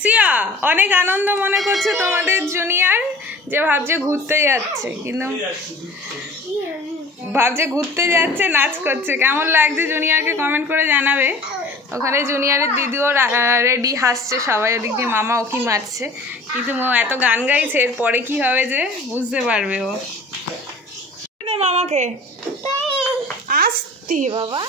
সিয়া অনেক আনন্দ মনে করছে তোমাদের জুনিয়র, যে ভাবছে ঘুরতে যাচ্ছে, কিন্তু ভাবছে ঘুরতে যাচ্ছে, নাচ করছে। কেমন লাগছে জুনিয়রকে কমেন্ট করে জানাবে। ওখানে জুনিয়রের দিদিও রেডি, হাসছে সবাই, ওদিক দিয়ে মামা ওকে মারছে, কিন্তু এত গান গাইছে, এরপরে কি হবে যে বুঝতে পারবে ও। মামাকে আসতি বাবা।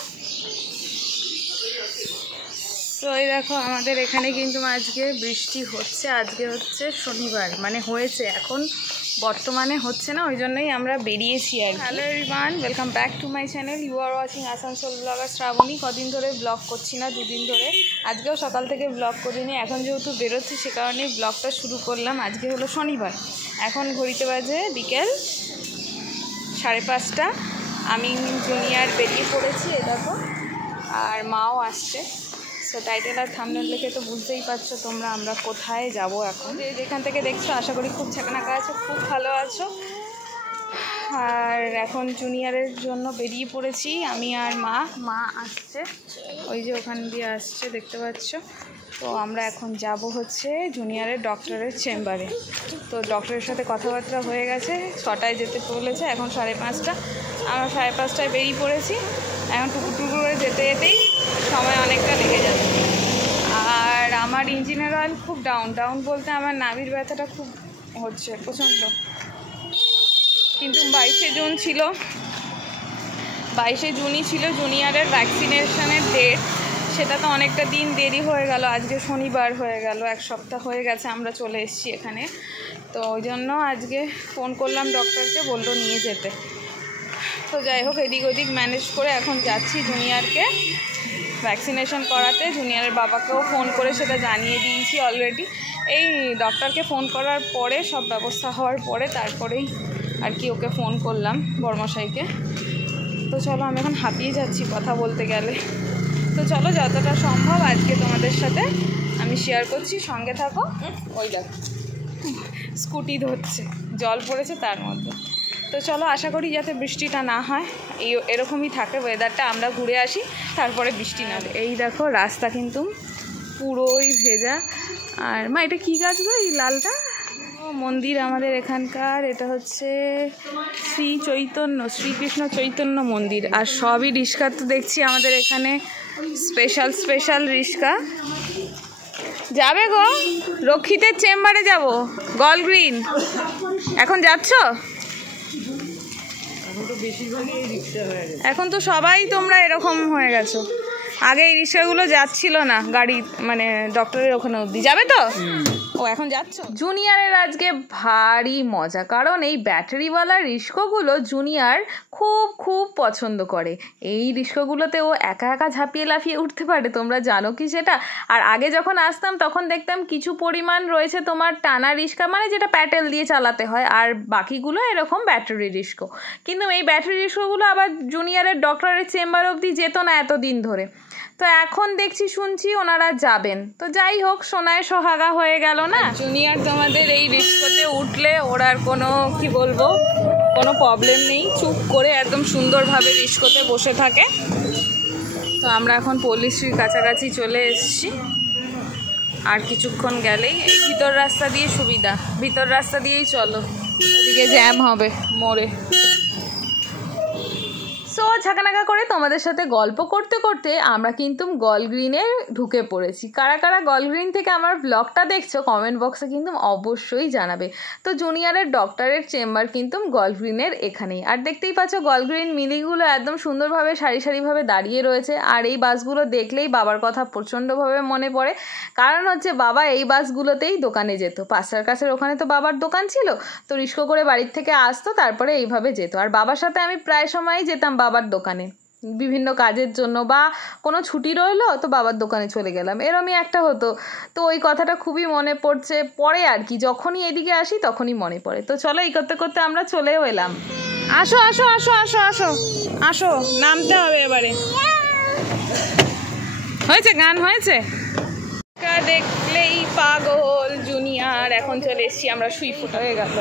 তো এই দেখো আমাদের এখানে কিন্তু আজকে বৃষ্টি হচ্ছে। আজকে হচ্ছে শনিবার, মানে হয়েছে, এখন বর্তমানে হচ্ছে না, ওই জন্যই আমরা বেরিয়েছি আর। Hello everyone, welcome back to my channel. You are watching Asansol blogger Shrabani. কদিন ধরে ব্লগ করছি না, দুদিন ধরে। আজকেও সকাল থেকে ব্লগ করিনি, এখন যেহেতু বেরোচ্ছি সে কারণেই ব্লগটা শুরু করলাম। আজকে হলো শনিবার, এখন ঘড়িতে বাজে বিকেল 5:30। আমি জুনিয়র বেরিয়ে পড়েছি, এ দেখো, আর মাও আসছে। তো টাইটেল আর থাম্বনেল দেখে তো বুঝতেই পারছো তোমরা আমরা কোথায় যাব এখন। যেখান থেকে দেখছো আশা করি খুব ছাকানাকা আছো, খুব ভালো আছো। আর এখন জুনিয়রের জন্য বেরিয়ে পড়েছি আমি আর মা আসছে, ওই যে ওখান দিয়ে আসছে দেখতে পাচ্ছ। তো আমরা এখন যাব হচ্ছে জুনিয়রের ডক্টরের চেম্বারে। তো ডক্টরের সাথে কথাবার্তা হয়ে গেছে, 6টায় যেতে বলেছে, এখন 5:30। আমরা 5:30টায় বেরিয়ে পড়েছি। এখন টুকুর করে যেতে যেতেই সময় অনেকটা লেগে যাবে। আর আমার ইঞ্জিনের অয়েল খুব ডাউন বলতে আমার নাভির ব্যথাটা খুব হচ্ছে প্রচণ্ড। কিন্তু 22শে জুন ছিল, 22শে জুনই ছিল জুনিয়রের ভ্যাকসিনেশনের ডেট। সেটা তো অনেকটা দিন দেরি হয়ে গেল, আজকে শনিবার হয়ে গেল, 1 সপ্তাহ হয়ে গেছে আমরা চলে এসেছি এখানে। তো ওই জন্য আজকে ফোন করলাম ডক্টরকে, বললো নিয়ে যেতে। তো যাই হোক, এদিক ওদিক ম্যানেজ করে এখন যাচ্ছি জুনিয়রকে ভ্যাকসিনেশন করাতে। জুনিয়রের বাবাকেও ফোন করে সেটা জানিয়ে দিয়েছি অলরেডি। এই ডক্টরকে ফোন করার পরে, সব ব্যবস্থা হওয়ার পরে তারপরেই আর কি ওকে ফোন করলাম, বড়মশাইকে। তো চলো, আমি এখন হাঁপিয়ে যাচ্ছি কথা বলতে গেলে। তো চলো, যতটা সম্ভব আজকে তোমাদের সাথে আমি শেয়ার করছি, সঙ্গে থাকো। ওই দেখো স্কুটি ধরছে, জল পড়েছে তার মধ্যে। তো চলো, আশা করি যাতে বৃষ্টিটা না হয়, এরকমই থাকে ওয়েদারটা, আমরা ঘুরে আসি, তারপরে বৃষ্টি না। এই দেখো রাস্তা কিন্তু পুরোই ভেজা। আর মা, এটা কী গাছ গো এই লালটা? মন্দির আমাদের এখানকার, এটা হচ্ছে শ্রীকৃষ্ণ চৈতন্য মন্দির। আর সবই রিস্কা তো দেখছি আমাদের এখানে, স্পেশাল রিস্কা। যাবে গো, রক্ষিতের চেম্বারে যাব, গল গ্রিন। এখন যাচ্ছ? এখন তো সবাই তোমরা এরকম হয়ে গেছো। আগে এই রিক্সাগুলো যাচ্ছিল না, গাড়ি মানে ডক্টরের ওখানে অবধি। যাবে তো? ও এখন যাচ্ছ? জুনিয়রের আজকে ভারী মজা, কারণ এই ব্যাটারিওয়ালা রিস্কাগুলো জুনিয়র খুব পছন্দ করে। এই রিস্কাগুলোতে ও একা ঝাঁপিয়ে লাফিয়ে উঠতে পারে, তোমরা জানো কি সেটা? আর আগে যখন আসতাম তখন দেখতাম কিছু পরিমাণ রয়েছে তোমার টানা রিস্কা, মানে যেটা প্যাডেল দিয়ে চালাতে হয়, আর বাকিগুলো এরকম ব্যাটারি রিস্কা। কিন্তু এই ব্যাটারি রিস্কাগুলো আবার জুনিয়রের ডক্টরের চেম্বার অবধি যেত না এতদিন ধরে। তো এখন দেখছি শুনছি ওনারা যাবেন। তো যাই হোক, সোনায় সোহাগা হয়ে গেল না। জুনিয়র তোমাদের এই রিস্কাতে উঠলে ওর আর কোনো কি বলবো, কোনো প্রবলেম নেই, চুপ করে একদম সুন্দরভাবে রিস্কাতে বসে থাকে। তো আমরা এখন পল্লীশ্রীর কাছাকাছি চলে এসেছি, আর কিছুক্ষণ গেলেই এই ভিতর রাস্তা দিয়ে সুবিধা, ভিতর রাস্তা দিয়েই চলো, ওদিকে জ্যাম হবে মোড়ে। সো ঝাঁকানাকা করে তোমাদের সাথে গল্প করতে করতে আমরা কিন্তু গল গ্রিনে ঢুকে পড়েছি। কারা গল গ্রিন থেকে আমার ব্লগটা দেখছো কমেন্ট বক্সে কিন্তু অবশ্যই জানাবে। তো জুনিয়রের ডক্টরের চেম্বার কিন্তু গল গ্রিনের এখানেই। আর দেখতেই পাচ্ছ গল গ্রিন মিনিগুলো একদম সুন্দরভাবে সারিভাবে দাঁড়িয়ে রয়েছে। আর এই বাসগুলো দেখলেই বাবার কথা প্রচণ্ডভাবে মনে পড়ে, কারণ হচ্ছে বাবা এই বাসগুলোতেই দোকানে যেত। পাঁচটার কাছের ওখানে তো বাবার দোকান ছিল, তো রিস্কা করে বাড়ির থেকে আসতো, তারপরে এইভাবে যেত। আর বাবার সাথে আমি প্রায় সময়ই যেতাম বাবার দোকানে, বিভিন্ন কাজের জন্য, বা কোনো ছুটি রইলো তো বাবার দোকানে চলে গেলাম, এরমই একটা হতো। তো ওই কথাটা খুবই মনে পড়ছে, পরে আর কি যখনই এদিকে আসি তখনই মনে পড়ে। তো চলো, এই করতে করতে আমরা চলেও এলাম। আসো, নামতে হবে এবারে। হয়েছে, গান হয়েছে। দেখলেই পাগল জুনিয়র। এখন চলে এসছি আমরা, সুই ফোটা হয়ে গেল।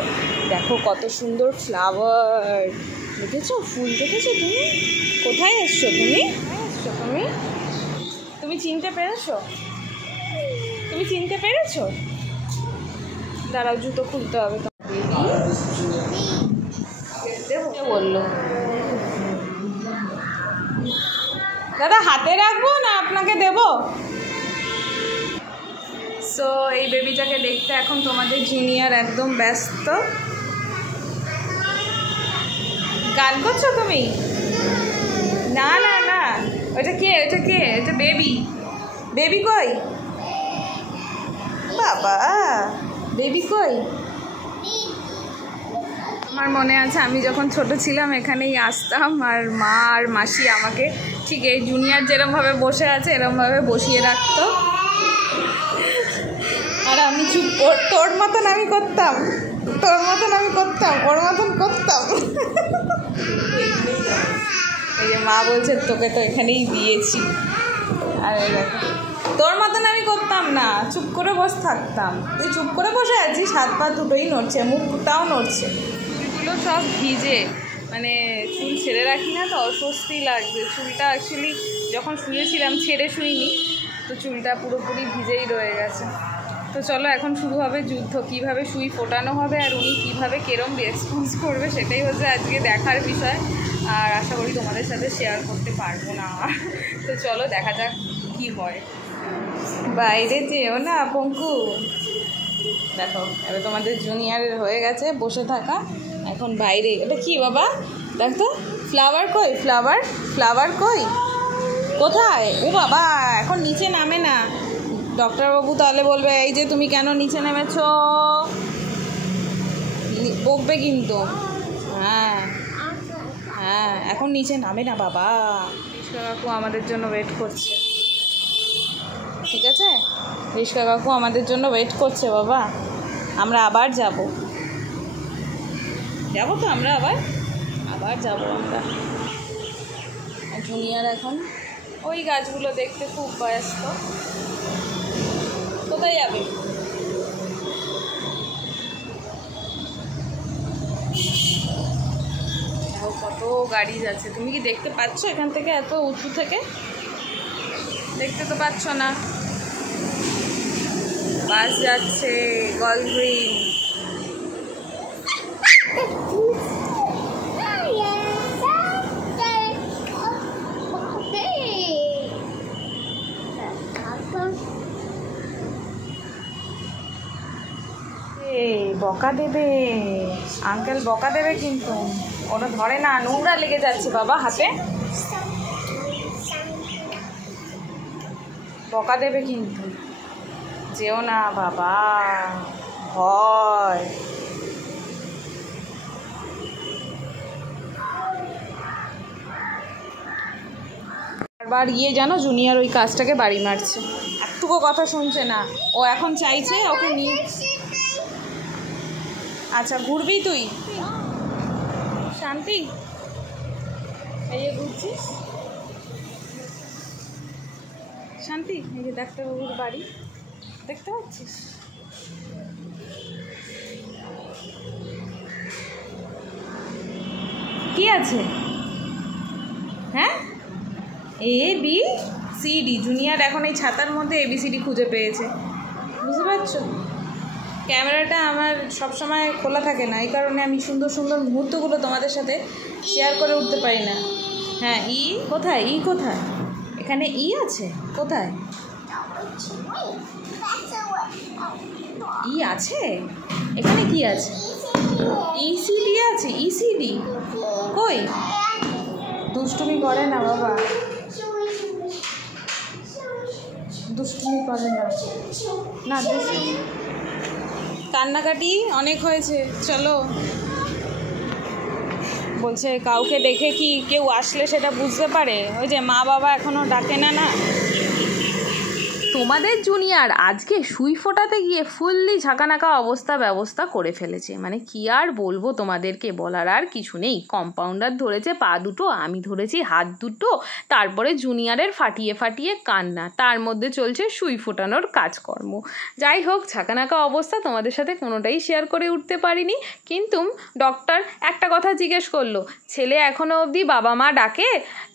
দেখো কত সুন্দর ফ্লাওয়ার, দেখেছো? ফুল দেখেছো তুমি? কোথায় এসছো তুমি? তুমি চিনতে পেরেছো? তুমি তুমি চিনতে পেরেছো? দাঁড়াও, জুতো খুলতে হবে তো। বললো দাদা হাতে রাখবো না আপনাকে দেবো? সো এই বেবিটাকে দেখতে এখন তোমাদের জুনিয়র একদম ব্যস্ত। গান করছো তুমি? না না না, ওটা কে? ওটা কে? এটা বেবি। বেবি কই? বাবা বেবি কই? আমার মনে আছে আমি যখন ছোট ছিলাম এখানেই আসতাম, আর মা আর মাসি আমাকে ঠিক এই জুনিয়র যেরমভাবে বসে আছে এরমভাবে বসিয়ে রাখতো, আর আমি চুপ। তোর মতন আমি করতাম, তোর মতন আমি করতাম, ওর মতন করতাম। এই যে মা বলছে তোকে তো এখানেই দিয়েছি। আর দেখো তোর মতন আমি করতাম না, চুপ করে বসে থাকতাম। তুই চুপ করে বসে আছিস, হাত পা দুটোই নড়ছে, মুখটাও নড়ছে। চুলগুলো সব ভিজে, মানে চুল ছেড়ে রাখি না তো অস্বস্তি লাগছে। চুলটা অ্যাকচুয়ালি যখন শুয়েছিলাম ছেড়ে শুইনি, তো চুলটা পুরোপুরি ভিজেই রয়ে গেছে। তো চলো এখন শুরু হবে যুদ্ধ, কীভাবে সুই ফোটানো হবে আর উনি কীভাবে কেরম রেসপন্স করবে সেটাই হচ্ছে আজকে দেখার বিষয়। আর আশা করি তোমাদের সাথে শেয়ার করতে পারবো না। তো চলো দেখা যাক কি হয়। বাইরে যেও না পঙ্কু। দেখো এবার তোমাদের জুনিয়রের হয়ে গেছে বসে থাকা, এখন বাইরে। এটা কি বাবা? দেখ তো ফ্লাওয়ার কই? ফ্লাওয়ার ফ্লাওয়ার কই? কোথায়? ও বাবা এখন নিচে নামে না। ডক্টরবাবু তাহলে বলবে এই যে তুমি কেন নিচে নেমেছ, বকবে কিন্তু। হ্যাঁ হ্যাঁ এখন নিচে নামে না বাবা। রিস্কা কাকু আমাদের জন্য ওয়েট করছে, ঠিক আছে? রিস্কা কাকু আমাদের জন্য ওয়েট করছে বাবা। আমরা আবার যাব তো, আমরা আবার যাব আমরা। জুনিয়র এখন ওই গাছগুলো দেখতে খুব ব্যস্ত। কোথায় যাবে? কত গাড়ি যাচ্ছে, তুমি কি দেখতে পাচ্ছ? এখান থেকে এত উঁচু থেকে দেখতে তো পাচ্ছ না। বাস যাচ্ছে, গলগ্রিন। বকা দেবে আঙ্কেল, বকা দেবে কিন্তু। ওটা ধরে না, নোংরা লেগে যাচ্ছে বাবা হাতে, বকা দেবে কিন্তু। যেও না বাবা, ভয়। বারবার জানো জুনিয়র ওই কাজটাকে বাড়ি মারছে, একটুকু কথা শুনছে না। ও এখন চাইছে ওকে নিয়ে। আচ্ছা ঘুরবি তুই? শান্তি এই যে ঘুরছিস শান্তি, এই যে ডাক্তারবাবুর বাড়ি দেখতে পাচ্ছিস। কি আছে? হ্যাঁ ABCD। জুনিয়র এখন এই ছাতার মধ্যে ABCD খুঁজে পেয়েছে, বুঝতে পারছো? ক্যামেরাটা আমার সবসময় খোলা থাকে না, এই কারণে আমি সুন্দর সুন্দর মুহূর্তগুলো তোমাদের সাথে শেয়ার করে উঠতে পারি না। হ্যাঁ কোথায়? কোথায়? এখানে আছে কোথায়? আছে এখানে? কি আছে? ECD আছে। ECD কই? দুষ্টুমি করে না বাবা, দুষ্টুমি করে না। না দুষ্টুমি, কান্নাকাটি অনেক হয়েছে। চলো বলছে কাউকে দেখে কি কেউ আসলে সেটা বুঝতে পারে, ওই যে মা বাবা এখনও ডাকে না। তোমাদের জুনিয়র আজকে সুই ফোটাতে গিয়ে ফুললি ঝাঁকানাকা ব্যবস্থা করে ফেলেছে। মানে কি আর বলবো তোমাদেরকে, বলার আর কিছু নেই। কম্পাউন্ডার ধরেছে পা দুটো, আমি ধরেছি হাত দুটো, তারপরে জুনিয়রের ফাটিয়ে কান্না, তার মধ্যে চলছে সুই ফোটানোর কাজকর্ম। যাই হোক, ঝাঁকানাকা অবস্থা, তোমাদের সাথে কোনোটাই শেয়ার করে উঠতে পারিনি। কিন্তু ডক্টর একটা কথা জিজ্ঞেস করলো, ছেলে এখনো অবধি বাবা মা ডাকে?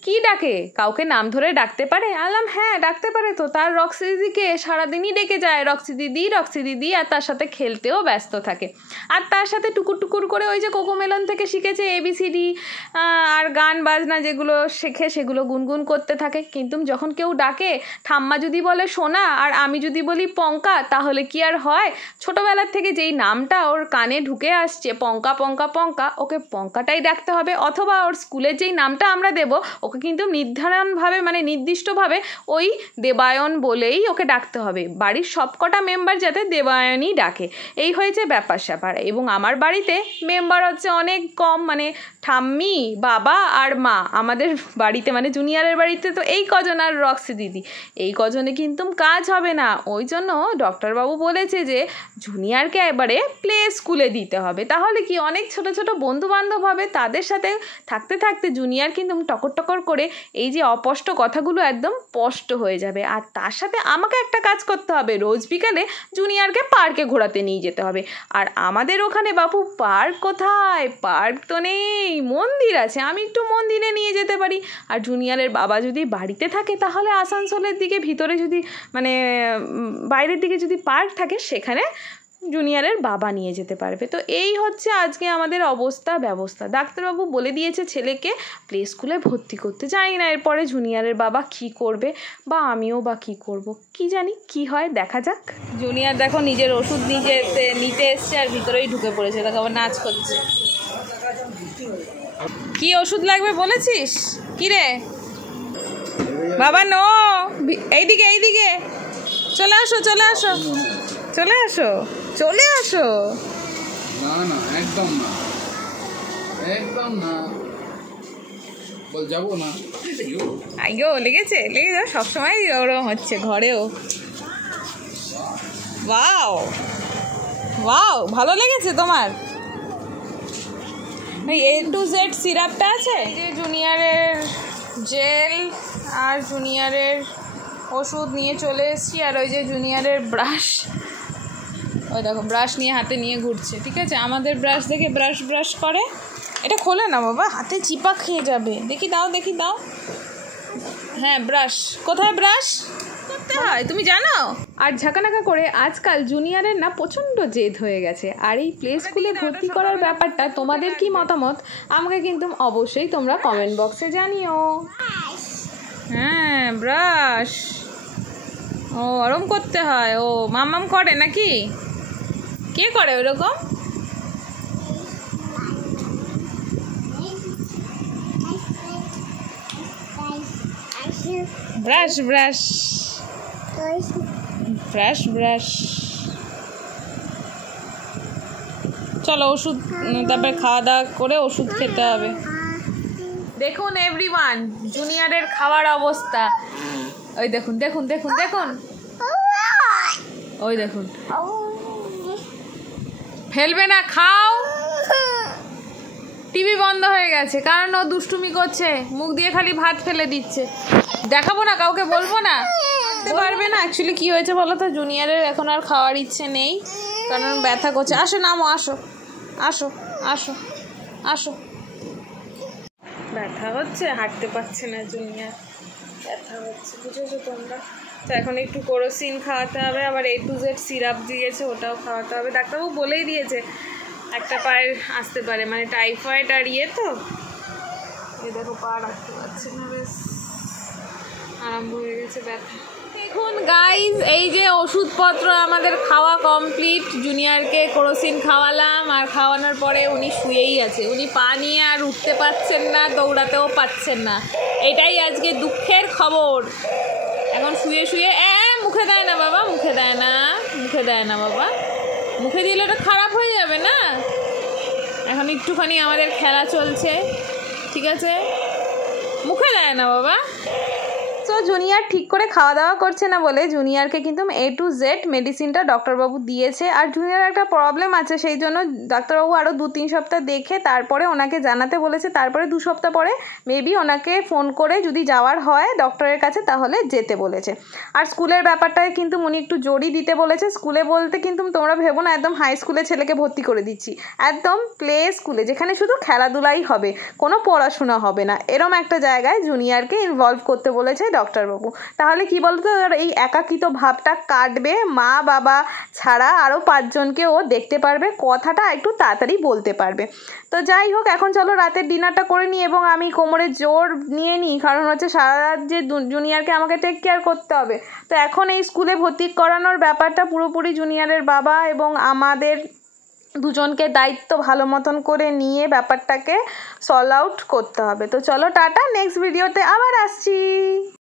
কি ডাকে? কাউকে নাম ধরে ডাকতে পারে? আলাম হ্যাঁ ডাকতে পারে তো, তার রক্সি রক্সি দিদিকে সারাদিনই ডেকে যায় রক্সি দিদি, আর তার সাথে খেলতেও ব্যস্ত থাকে। আর তার সাথে টুকুর টুকুর করে ওই যে কোকোমেলন থেকে শিখেছে ABCD আর গান বাজনা যেগুলো শেখে সেগুলো গুনগুন করতে থাকে। কিন্তু যখন কেউ ডাকে, ঠাম্মা যদি বলে সোনা আর আমি যদি বলি পঙ্কা, তাহলে কি আর হয়? ছোটোবেলার থেকে যেই নামটা ওর কানে ঢুকে আসছে পঙ্কা পঙ্কা পঙ্কা, ওকে পঙ্কাটাই ডাকতে হবে। অথবা ওর স্কুলের যেই নামটা আমরা দেব, ওকে কিন্তু নির্ধারণভাবে মানে নির্দিষ্টভাবে ওই দেবায়ন বলেই ওকে ডাকতে হবে। বাড়ির সবকটা মেম্বার যাতে দেবায়নই ডাকে, এই হয়েছে ব্যাপার স্যাপার। এবং আমার বাড়িতে মেম্বার হচ্ছে অনেক কম, মানে ঠাম্মি, বাবা আর মা। আমাদের বাড়িতে মানে জুনিয়রের বাড়িতে তো এই কজন আর রক্সি দিদি, এই কজনে কিন্তু কাজ হবে না। ওই জন্য ডক্টরবাবু বলেছে যে জুনিয়রকে এবারে প্লে স্কুলে দিতে হবে। তাহলে কি অনেক ছোট ছোট বন্ধু বান্ধব হবে, তাদের সাথে থাকতে থাকতে জুনিয়র কিন্তু টকর টকর করে এই যে অস্পষ্ট কথাগুলো একদম স্পষ্ট হয়ে যাবে। আর তার সাথে আমাকে একটা কাজ করতে হবে, রোজ বিকালে জুনিয়রকে পার্কে ঘোরাতে নিয়ে যেতে হবে। আর আমাদের ওখানে বাপু পার্ক কোথায়? পার্ক তো নেই, মন্দির আছে, আমি একটু মন্দিরে নিয়ে যেতে পারি। আর জুনিয়রের বাবা যদি বাড়িতে থাকে তাহলে আসানসোলের দিকে ভিতরে যদি মানে বাইরের দিকে যদি পার্ক থাকে সেখানে জুনিয়রের বাবা নিয়ে যেতে পারবে। তো এই হচ্ছে আজকে আমাদের ব্যবস্থা। ডাক্তারবাবু বলে দিয়েছে ছেলেকে প্লে স্কুলে ভর্তি করতে। জানি না এরপরে জুনিয়রের বাবা কি করবে, বা আমিও বা কি করব, কি জানি কি হয়, দেখা যাক। জুনিয়র দেখো নিজের ওষুধ নিতে এসছে আর ভিতরেই ঢুকে পড়েছে, দেখো আবার নাচ করছে। কি ওষুধ লাগবে বলেছিস? কি রে বাবা? নো, এইদিকে চলে আসো। না একদম না বল, যাবো না। আইগো লেগে যাও, সবসময় ওরকম হচ্ছে ঘরেও। ওয়াও ভালো লেগেছে তোমার? A to Z সিরাপটা আছে, এই যে জুনিয়রের জেল আর জুনিয়রের ওষুধ নিয়ে চলে এসেছি। আর ওই যে জুনিয়রের ব্রাশ, ওই দেখো ব্রাশ নিয়ে হাতে নিয়ে ঘুরছে। ঠিক আছে, আমাদের ব্রাশ দেখে ব্রাশ করে। এটা খোলে না বাবা, হাতে চিপা খেয়ে যাবে। দেখি দাও। হ্যাঁ ব্রাশ, কোথায় ব্রাশ করতে হয় তুমি জানো? আর ঝাঁকানাকা করে আজকাল জুনিয়রের না প্রচণ্ড জেদ হয়ে গেছে। আর এই প্লে স্কুলে ভর্তি করার ব্যাপারটা তোমাদের কি মতামত আমাকে কিন্তু অবশ্যই তোমরা কমেন্ট বক্সে জানিও। হ্যাঁ ব্রাশ, ও ওরম করতে হয়। ও মাম্মাম করে নাকি? কে করে ওরকম? ব্রাশ চলো ওষুধ, তারপরে খাওয়া দাওয়া করে ওষুধ খেতে হবে। দেখুন এভরিওয়ান, জুনিয়রের খাওয়ার অবস্থা। ওই দেখুন ওই দেখুন, ফেলবে না, খাও। টিভি বন্ধ হয়ে গেছে কারণ ও দুষ্টুমি করছে, মুখ দিয়ে খালি ভাত ফেলে দিচ্ছে। দেখাবো না, কাউকে বলবো না, খেতে পারবে না। অ্যাকচুয়ালি কি হয়েছে বলো তো, জুনিয়রের এখন আর খাওয়ার ইচ্ছে নেই কারণ ব্যথা করছে। আসো নামো, আসো। ব্যথা হচ্ছে, হাঁটতে পারছে না জুনিয়র, ব্যথা হচ্ছে, বুঝেছো তোমরা? তো এখন একটু কোরোসিন খাওয়াতে হবে, আবার A to Z সিরাপ দিয়েছে, ওটাও খাওয়াতে হবে। ডাক্তারবাবু বলেই দিয়েছে একটা পায়ে আসতে পারে, মানে টাইফয়েড আর তো এই দেখো পা রাখতে পারছে না, বেশ আরম্ভ হয়ে গেছে ব্যথা। দেখুন গাইজ, এই যে ওষুধপত্র আমাদের খাওয়া কমপ্লিট। জুনিয়রকে কোরোসিন খাওয়ালাম, আর খাওয়ানোর পরে উনি শুয়েই আছে। উনি পা নিয়ে আর উঠতে পারছেন না, দৌড়াতেও পারছেন না। এটাই আজকে দুঃখের খবর। এখন শুয়ে মুখে দেয় না বাবা, মুখে দেয় না বাবা, মুখে দিলে ওটা খারাপ হয়ে যাবে না। এখন একটুখানি আমাদের খেলা চলছে, ঠিক আছে? মুখে দেয় না বাবা। তো জুনিয়র ঠিক করে খাওয়া দাওয়া করছে না বলে জুনিয়রকে কিন্তু A to Z মেডিসিনটা ডক্টরবাবু দিয়েছে। আর জুনিয়র একটা প্রবলেম আছে, সেই জন্য ডাক্তারবাবু আরও 2-3 সপ্তাহ দেখে তারপরে ওনাকে জানাতে বলেছে। তারপরে 2 সপ্তাহ পরে মেবি ওনাকে ফোন করে যদি যাওয়ার হয় ডক্টরের কাছে তাহলে যেতে বলেছে। আর স্কুলের ব্যাপারটায় কিন্তু উনি একটু জোরই দিতে বলেছে। স্কুলে বলতে কিন্তু তোমরা ভেবো না একদম হাই স্কুলে ছেলেকে ভর্তি করে দিচ্ছি, একদম প্লে স্কুলে, যেখানে শুধু খেলাধুলাই হবে, কোনো পড়াশোনা হবে না, এরম একটা জায়গায় জুনিয়রকে ইনভলভ করতে বলেছে ডক্টরবাবু। তাহলে কি বলতো, এই একাকিত্ব ভাবটা কাটবে, মা বাবা ছাড়া আরও 5 জনকে ও দেখতে পারবে, কথাটা একটু তাড়াতাড়ি বলতে পারবে। তো যাই হোক, এখন চলো রাতের ডিনারটা করে নিই এবং আমি কোমরে জোর নিয়ে নিই, কারণ হচ্ছে সারা রাত যে জুনিয়রকে আমাকে টেক কেয়ার করতে হবে। তো এখন এই স্কুলে ভর্তি করানোর ব্যাপারটা পুরোপুরি জুনিয়রের বাবা এবং আমাদের দুজনকে দায়িত্ব ভালো মতন করে নিয়ে ব্যাপারটাকে সলভ আউট করতে হবে। তো চলো টাটা, নেক্সট ভিডিওতে আবার আসছি।